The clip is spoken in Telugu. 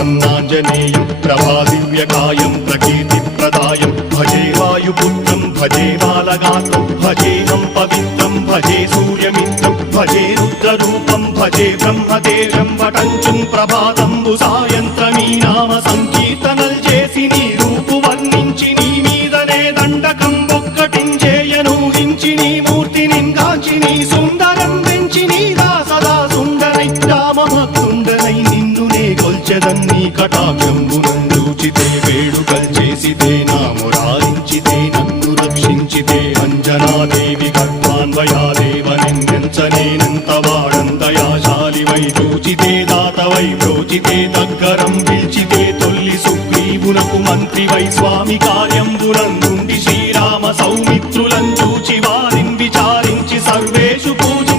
प्रसन्नाञ्जनेयं प्रभादिव्यकायं प्रकीर्तिप्रदायं भजे वायुपुत्रं भजे बालगात्रं भजेऽहं पवित्रं भजे सूर्यमित्रं भजे रुद्ररूपं भजे ब्रह्मदेवं वटञ्चुं प्रभाతంబు సాయంత్రమీ నామ సంకీర్తనల్ చేసి నీ రూపు వర్ణించి నీ మీదనే దండకం ఒక్కటించేయను హించి నీ మూర్తిని గాంచి నీ సుందరం వెంచి నీ దాసదా సుందరై రామభక్తుండనై నిన్నునే కొల్చెదన్ని కటాక్షంబునందూచితే వేడుకల్ చేసితే నా మురారించితే నన్ను రక్షించితే అంజనాదేవి కర్మాన్వయాదేవనెంచనేనంత వాడంతయాశాలివై చూచితే దాతవై ప్రోచితే దగ్గరం పిలిచితే తొల్లి సుగ్రీవునకు మంత్రివై స్వామి కార్యంబునందుండి శ్రీరామ సౌమిత్రులం చూచి వారిని విచారించి సర్వేషు పూజ